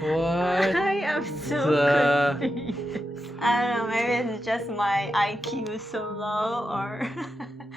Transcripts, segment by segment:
What? I am so confused. I don't know, maybe it's just my IQ is so low or...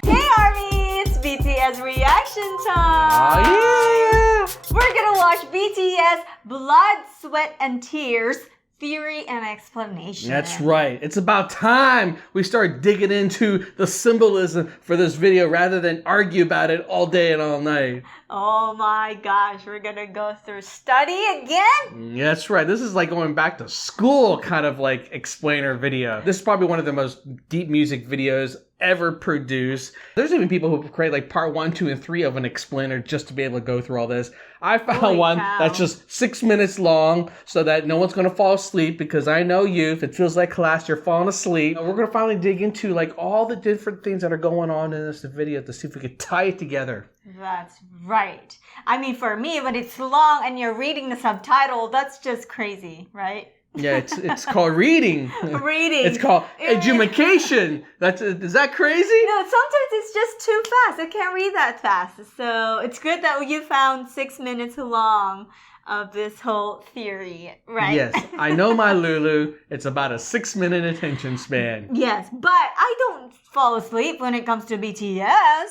Hey Army, it's BTS reaction time! Oh yeah! We're gonna watch BTS Blood, Sweat and Tears Theory and Explanation. That's right. It's about time we start digging into the symbolism for this video rather than argue about it all day and all night. Oh my gosh, we're gonna go through study again? That's right. This is like going back to school kind of like explainer video. This is probably one of the most deep music videos ever produced. There's even people who create like part 1, 2, and 3 of an explainer just to be able to go through all this. I found Holy one cow. that's just 6 minutes long so that no one's going to fall asleep, because I know you, if it feels like class, you're falling asleep. We're going to finally dig into like all the different things that are going on in this video to see if we could tie it together. That's right. I mean, for me, when it's long and you're reading the subtitle, that's just crazy, right? Yeah, it's called reading. Reading. It's called education. Is that crazy? No, sometimes it's just too fast. I can't read that fast. So it's good that you found 6 minutes long of this whole theory, right? Yes, I know my Lulu. It's about a 6-minute attention span. Yes, but I don't fall asleep when it comes to BTS.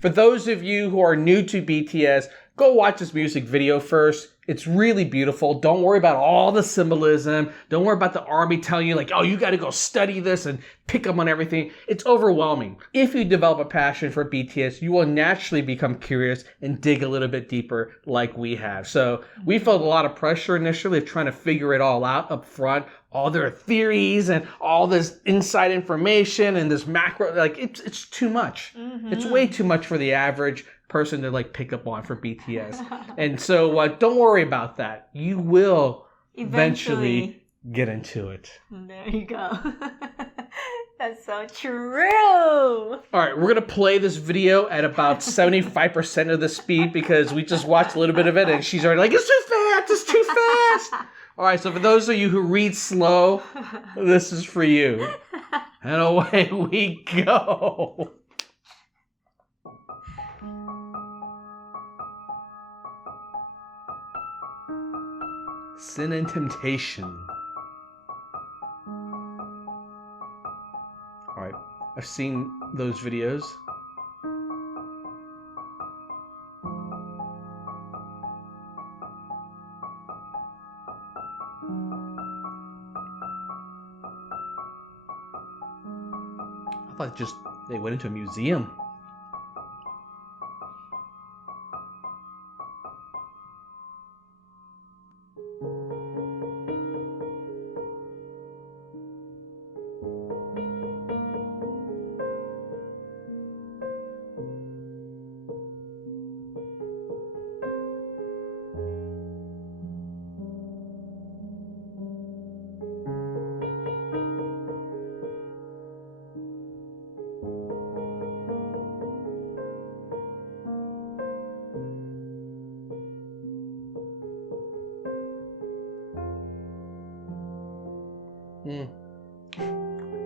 For those of you who are new to BTS, go watch this music video first. It's really beautiful. Don't worry about all the symbolism. Don't worry about the army telling you like, oh, you got to go study this and pick up on everything. It's overwhelming. If you develop a passion for BTS, you will naturally become curious and dig a little bit deeper like we have. So we felt a lot of pressure initially of trying to figure it all out up front. All their theories and all this inside information and this macro, like it's too much. Mm-hmm. It's way too much for the average person to like pick up on for BTS. And so don't worry about that. You will eventually get into it. There you go. That's so true. All right, we're going to play this video at about 75% of the speed because we just watched a little bit of it and she's already like, it's too fast, it's too fast. All right, so for those of you who read slow, this is for you. And away we go. Sin and temptation. All right, I've seen those videos. I thought just they went into a museum.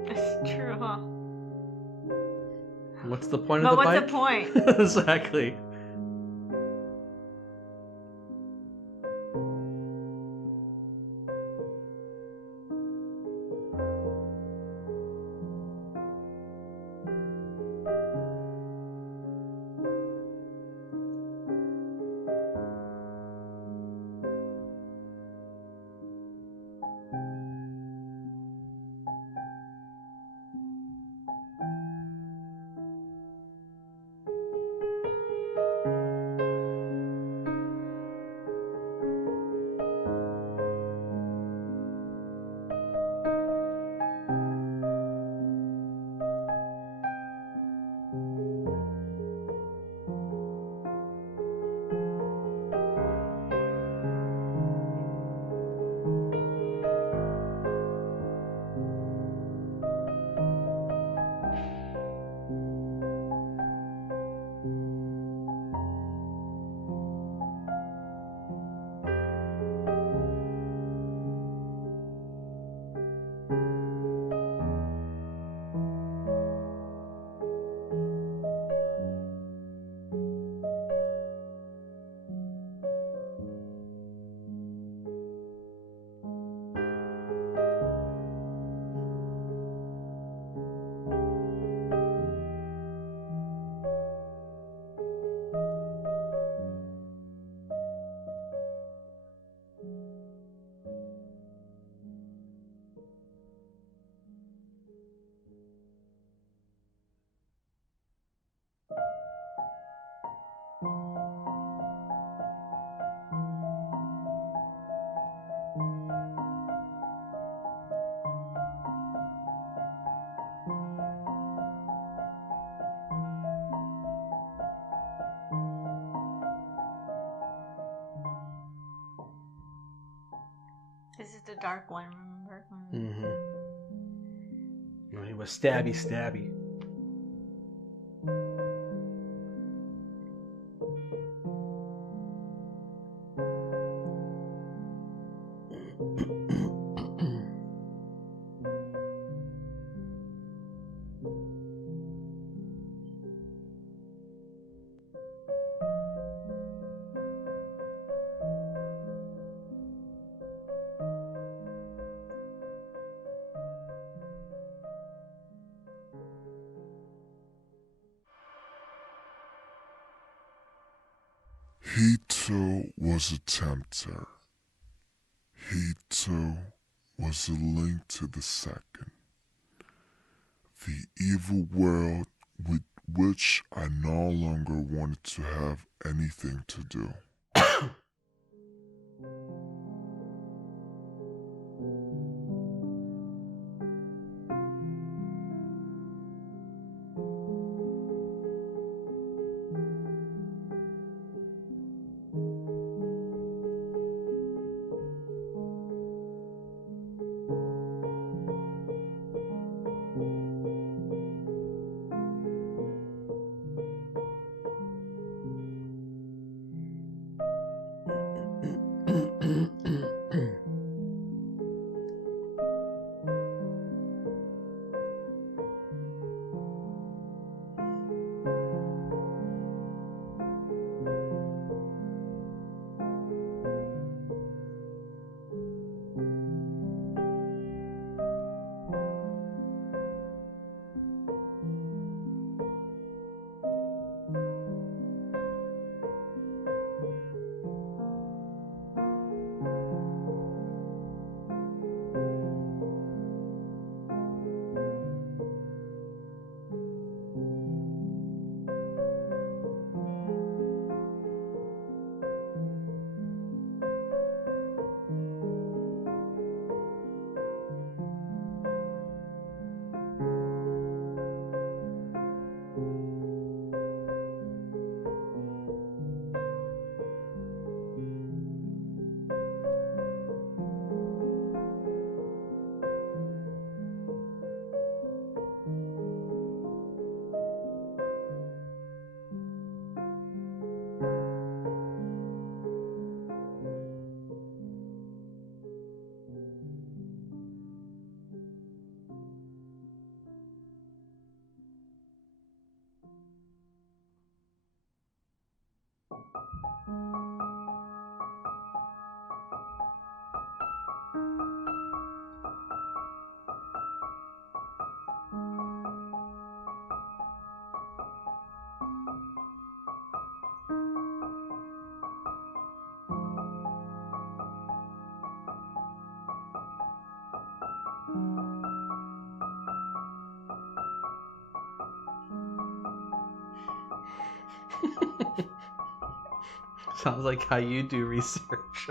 It's true, huh? What's the point But of the what's bike? the point? Exactly. the dark one, remember? Mm-hmm. He was stabby. He too was a tempter. He too was a link to the second. The evil world with which I no longer wanted to have anything to do. Sounds like how you do research.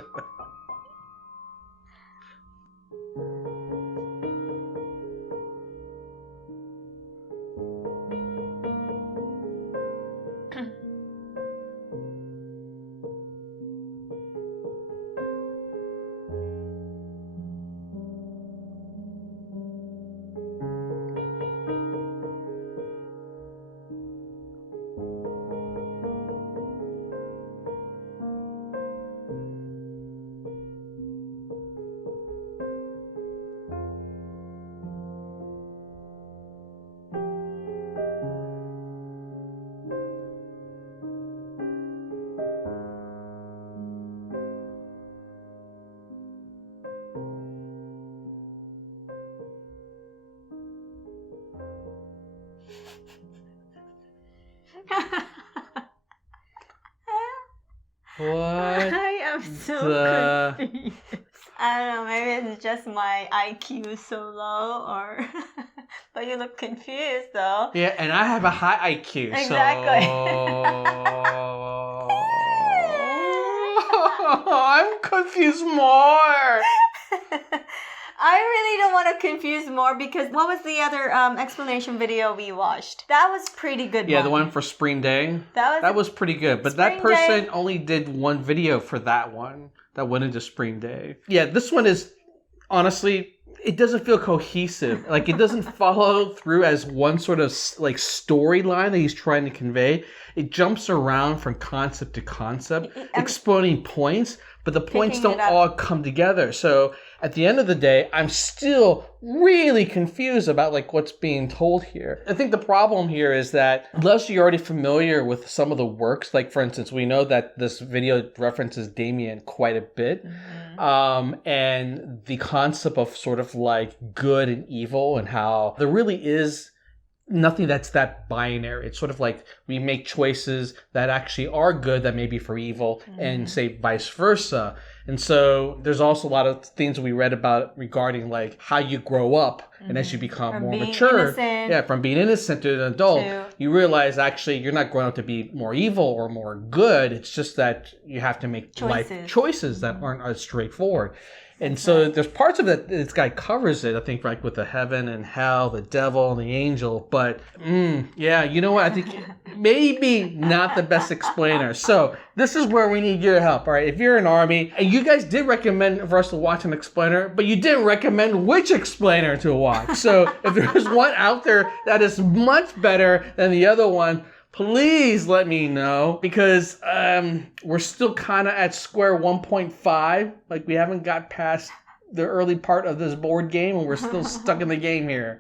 What? I am so confused. I don't know, maybe it's just my IQ is so low or but you look confused though. Yeah, and I have a high IQ. Exactly. So I'm confused more. I really don't want to confuse more because what was the other explanation video we watched? That was pretty good. Yeah, the one for Spring Day. That was pretty good. But that Spring person Day. only did one video for that one that went into Spring Day. Yeah, this one is honestly, it doesn't feel cohesive. Like, it doesn't follow through as one sort of like storyline that he's trying to convey. It jumps around from concept to concept, exploding points, but the points don't all come together. So at the end of the day, I'm still really confused about like what's being told here. I think the problem here is that unless you're already familiar with some of the works, like for instance, we know that this video references Damien quite a bit. And the concept of sort of like good and evil, and how there really is nothing that's that binary. It's sort of like we make choices that actually are good that may be for evil, and say vice versa. And so there's also a lot of things we read about regarding like how you grow up, and as you become more mature, from being innocent to an adult, you realize actually you're not growing up to be more evil or more good. It's just that you have to make life choices that aren't as straightforward. And so there's parts of it, this guy covers it, I think, like with the heaven and hell, the devil and the angel. But yeah, you know what? I think maybe not the best explainer. So this is where we need your help, all right? If you're an army, and you guys did recommend for us to watch an explainer, but you didn't recommend which explainer to watch. So if there's one out there that is much better than the other one, please let me know, because we're still kind of at square 1.5. Like, we haven't got past the early part of this board game, and we're still stuck in the game here.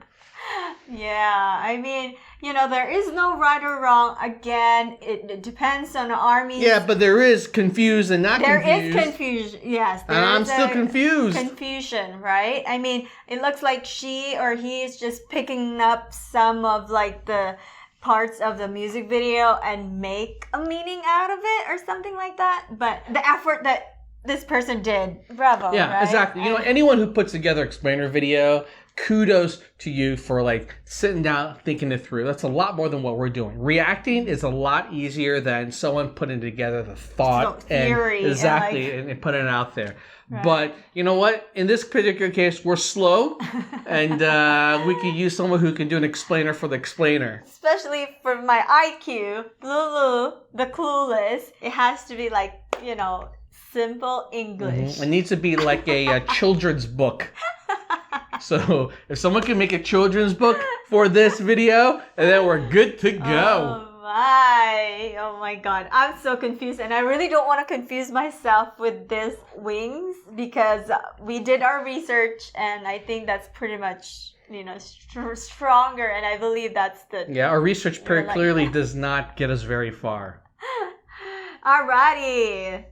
Yeah, I mean, you know, there is no right or wrong. Again, it depends on the army. Yeah, but there is confused and not confused. There is confusion, yes. And I'm still confused. Confusion, right? I mean, it looks like she or he is just picking up some of like the parts of the music video and make a meaning out of it or something like that. But the effort that this person did, bravo. Yeah, right? exactly. You know, anyone who puts together explainer video, kudos to you for like sitting down, thinking it through. That's a lot more than what we're doing. Reacting is a lot easier than someone putting together the thought theory, and putting it out there. Right. But you know what? In this particular case, we're slow, and we could use someone who can do an explainer for the explainer. Especially for my IQ, Lulu, the clueless, it has to be like, you know, simple English. It needs to be like a children's book. So if someone can make a children's book for this video, and then we're good to go. Oh my god, I'm so confused, and I really don't want to confuse myself with this wings, because we did our research, and I think that's pretty much, you know, stronger, and I believe that's the... Yeah, our research very clearly does not get us very far. Alrighty.